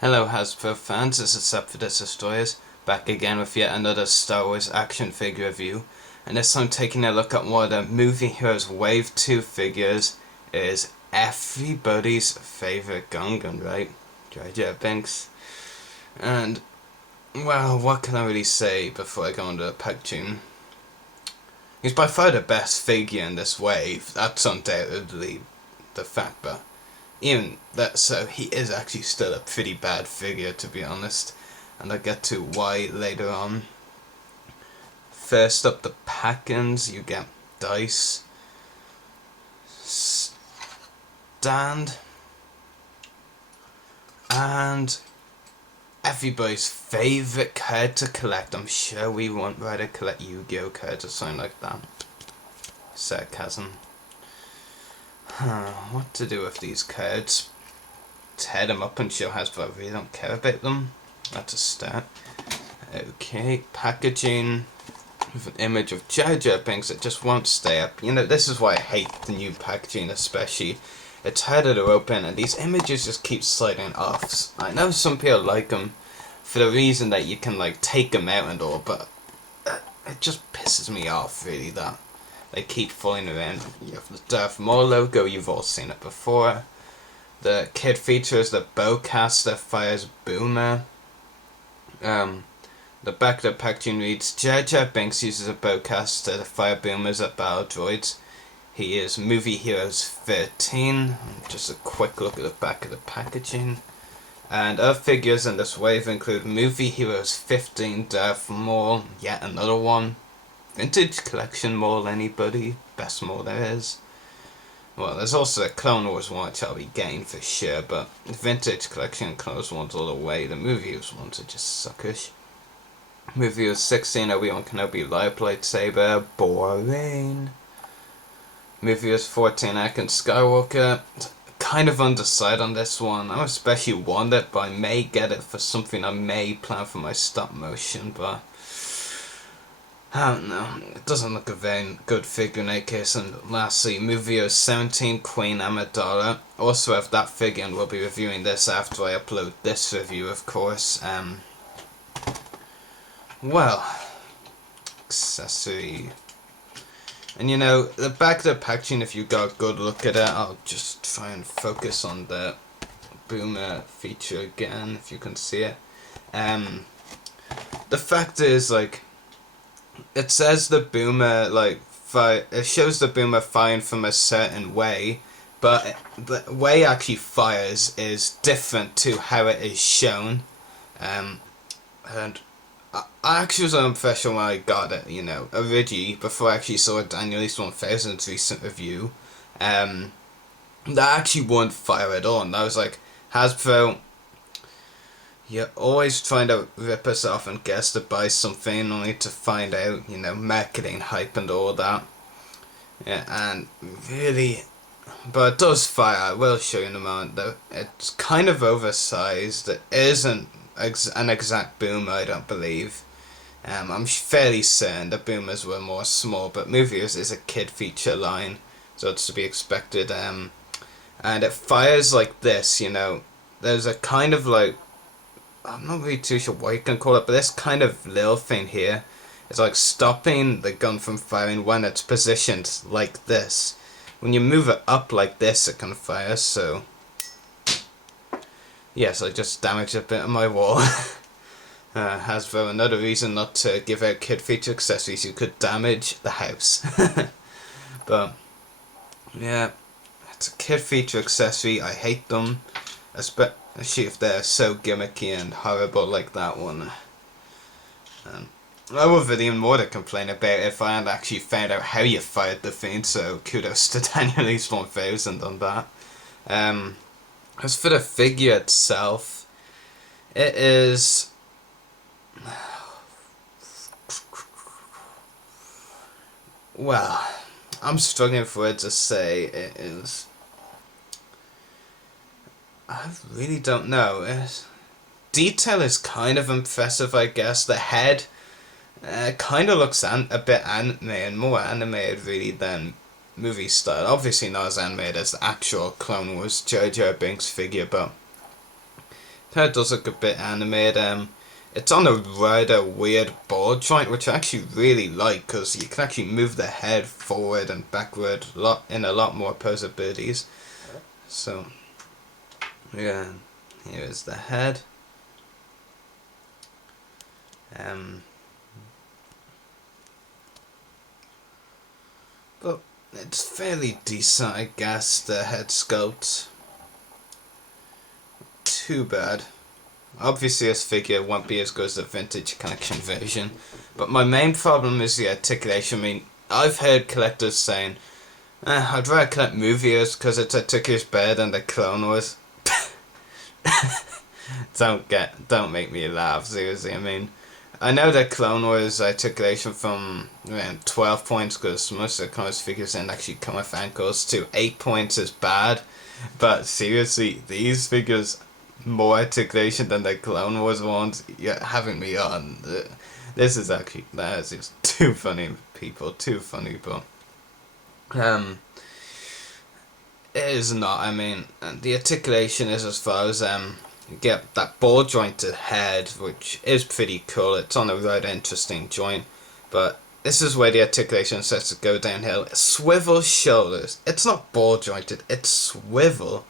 Hello Hasbro fans, this is Sub for the Destroyers, back again with yet another Star Wars action figure review, and this time taking a look at one of the Movie Heroes Wave 2 figures is everybody's favourite Gungan, right? Binks. And, well, what can I really say before I go on to the packaging? He's by far the best figure in this wave, that's undoubtedly the fact, but even that, so he is actually still a pretty bad figure, to be honest, and I'll get to why later on. First up, the pack-ins. You get dice, stand, and everybody's favourite card to collect. I'm sure we won't rather collect Yu-Gi-Oh cards or something like that. Sarcasm. What to do with these cards? Tear them up and show Hasbro I really don't care about them. That's a start. Okay, packaging with an image of Jar Jar Binks that just won't stay up. You know, this is why I hate the new packaging especially. It's harder to open and these images just keep sliding off. I know some people like them for the reason that you can like take them out and all, but it just pisses me off really that they keep falling around. You have the Darth Maul logo, you've all seen it before. The kit features the bowcaster fires Boomer. The back of the packaging reads, Jar Jar Binks uses a bowcaster to fire boomers at battle droids. He is Movie Heroes 13. Just a quick look at the back of the packaging. And other figures in this wave include Movie Heroes 15 Darth Maul, yet another one. Vintage Collection Maul, anybody? Best Maul there is. Well, there's also a Clone Wars one which I'll be getting for sure, but the Vintage Collection Clone Wars ones all the way. The Movie Heroes ones are just suckish. Movie Heroes 16 Obi-Wan Kenobi Light Lightsaber, boring. Movie Heroes 14 Anakin Skywalker, kind of undecided on this one. I especially want it, but I may get it for something I may plan for my stop motion, but I don't know. It doesn't look a very good figure in any case. And lastly, Movie Heroes 17 Queen Amidala. Also have that figure and we'll be reviewing this after I upload this review, of course. Well, accessory. And you know, the back of the packaging, if you got a good look at it, I'll just try and focus on the Boomer feature again, if you can see it. The fact is, like, it says the Boomer, like, it shows the Boomer firing from a certain way, but the way it actually fires is different to how it is shown. And I actually was unprofessional when I got it, you know, originally, before I actually saw Daniel East 1000's recent review. That actually wouldn't fire at all, and I was like, Hasbro, you're always trying to rip us off and get us to buy something only to find out, you know, marketing hype and all that. Yeah, and really, but it does fire. I will show you in a moment, though. It's kind of oversized. It isn't an exact Boomer, I don't believe. I'm fairly certain the Boomers were more small, but Movie Heroes is a kid feature line, so it's to be expected. And it fires like this, you know. There's a kind of like, I'm not really too sure what you can call it, but this kind of little thing here is like stopping the gun from firing when it's positioned like this. When you move it up like this, it can fire, so yes, I just damaged a bit of my wall. Hasbro, another reason not to give out kid feature accessories, you could damage the house. But yeah, it's a kid feature accessory. I hate them, especially if they're so gimmicky and horrible like that one. I would have even more to complain about if I had actually found out how you fired the thing, so kudos to Daniel East 1000 on that. As for the figure itself, it is, well, I'm struggling for words to say. It is, I really don't know. Detail is kind of impressive, I guess. The head kind of looks a bit animated, more animated really than movie style. Obviously not as animated as the actual Clone Wars Jar Jar Binks figure, but Hair does look a bit animated. It's on a rather weird ball joint, which I actually really like because you can actually move the head forward and backward in a lot more possibilities. So, yeah, here is the head. But it's fairly decent, I guess, the head sculpt. Too bad. Obviously this figure won't be as good as the vintage collection version, but my main problem is the articulation. I mean, I've heard collectors saying, I'd rather collect movies because its articulation is better than the Clone Wars. Don't make me laugh, seriously. I mean, I know that Clone Wars articulation from around 12 points, because most of the Clone Wars figures didn't actually come with ankles, to 8 points is bad. But seriously, these figures more articulation than the Clone Wars ones. You're having me on. That is just too funny, people. Too funny, but it is not. I mean, the articulation is as far as you get that ball jointed head, which is pretty cool. It's on a rather interesting joint, but this is where the articulation starts to go downhill. Swivel shoulders. It's not ball jointed. It's swivel,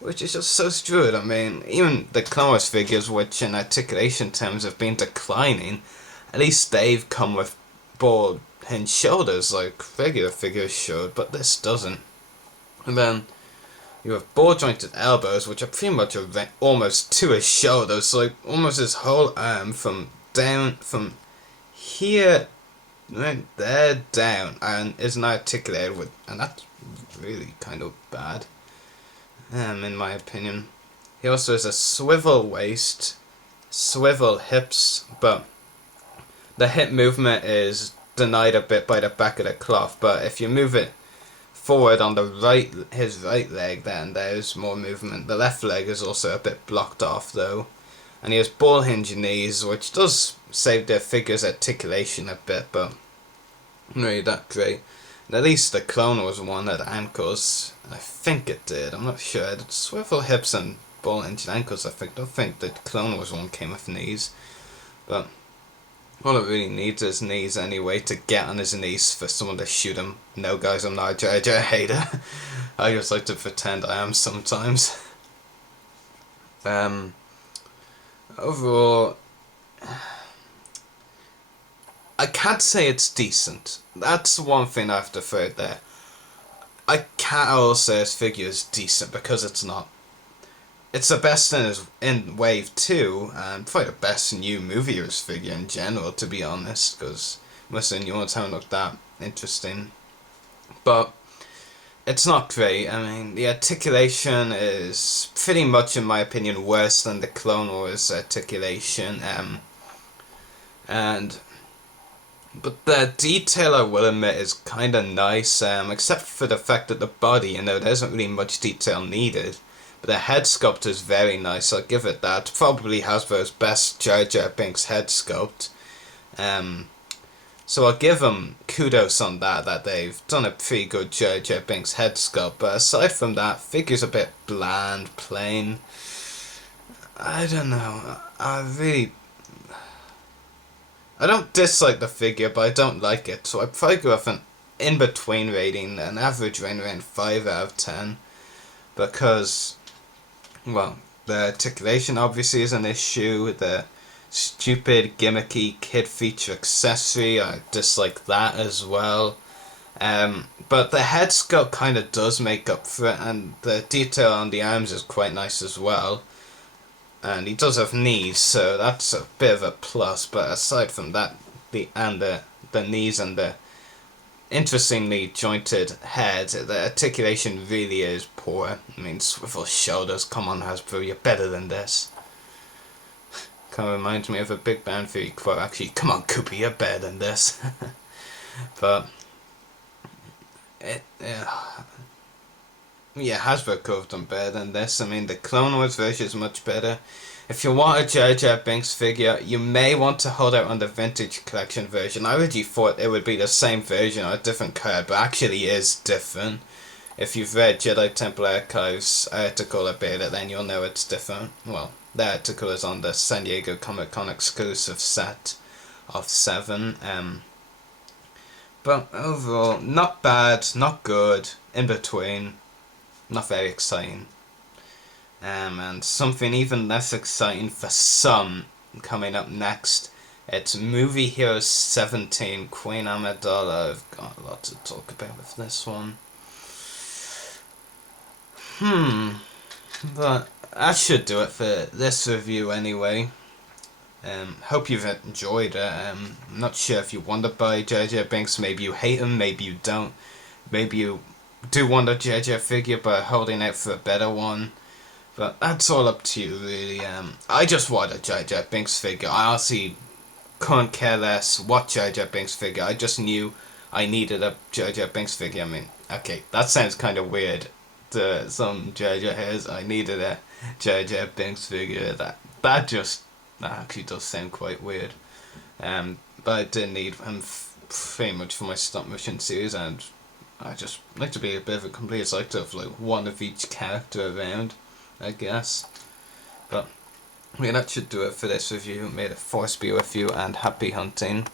which is just so screwed. I mean, even the Clone Wars figures, which in articulation terms have been declining, at least they've come with ball hinged shoulders like regular figures should, but this doesn't. And then you have ball jointed elbows, which are pretty much almost to his shoulders, like almost his whole arm from here right there down, and isn't articulated with, and that's really kind of bad. In my opinion. He also has a swivel waist, swivel hips, but the hip movement is denied a bit by the back of the cloth, but if you move it forward on his right leg, then there's more movement. The left leg is also a bit blocked off though, and he has ball hinge knees, which does save the figure's articulation a bit, but not really that great. And at least the Clone Wars one had ankles. I think it did. I'm not sure. It had swivel hips and ball hinged ankles. I don't think the Clone Wars one came with knees, but all it really needs is knees anyway, to get on his knees for someone to shoot him. No guys, I'm not a Jar Jar hater. I just like to pretend I am sometimes. Overall, I can't say it's decent. That's one thing I have to throw out there. I can't also say his figure is decent, because it's not. It's the best in Wave 2, and probably the best new movie year's figure in general, to be honest, because most of the new ones haven't looked that interesting. But it's not great. I mean, the articulation is pretty much, in my opinion, worse than the Clone Wars articulation. But the detail, I will admit, is kind of nice, except for the fact that the body, there isn't really much detail needed. But the head sculpt is very nice, I'll give it that. Probably Hasbro's best Jar Jar Binks head sculpt. So I'll give them kudos on that they've done a pretty good Jar Jar Binks head sculpt. But aside from that, figure's a bit bland, plain. I don't know. I don't dislike the figure, but I don't like it. So I'd probably go with an in-between rating, an average rating around 5 out of 10. Because, well, the articulation obviously is an issue. The stupid, gimmicky kid feature accessory, I dislike that as well. But the head sculpt kind of does make up for it, and the detail on the arms is quite nice as well. And he does have knees, so that's a bit of a plus. But aside from that, the knees and the interestingly jointed head, the articulation really is poor. I mean, swivel shoulders, come on Hasbro, you're better than this. Kind of reminds me of a Big Bang Theory quote, actually. Come on Cooper, you're better than this. But yeah, Hasbro could have done better than this. I mean, the Clone Wars version is much better. If you want a Jar Jar Binks figure, you may want to hold out on the Vintage Collection version. I originally thought it would be the same version or a different card, but actually is different. If you've read Jedi Temple Archives article about it, then you'll know it's different. Well, The article is on the San Diego Comic Con exclusive set of 7. But overall, not bad, not good, in between, not very exciting. And something even less exciting for some coming up next. It's Movie Heroes 17, Queen Amidala. I've got a lot to talk about with this one. But that should do it for this review anyway. Hope you've enjoyed it. I'm not sure if you want to buy JJ Binks. Maybe you hate him, maybe you don't. Maybe you do want a JJ figure but holding out for a better one. But that's all up to you, really. I just want a JJ Binks figure. I honestly couldn't care less what JJ Binks figure. I just knew I needed a JJ Binks figure. I mean, okay, that sounds kind of weird to some JJ has. I needed a JJ Binks figure. That actually does sound quite weird. But I did need him pretty much for my stop motion series, and I just like to be a bit of a complete selector of like one of each character around, I guess. But yeah, that should do it for this review. May the force be with you and happy hunting.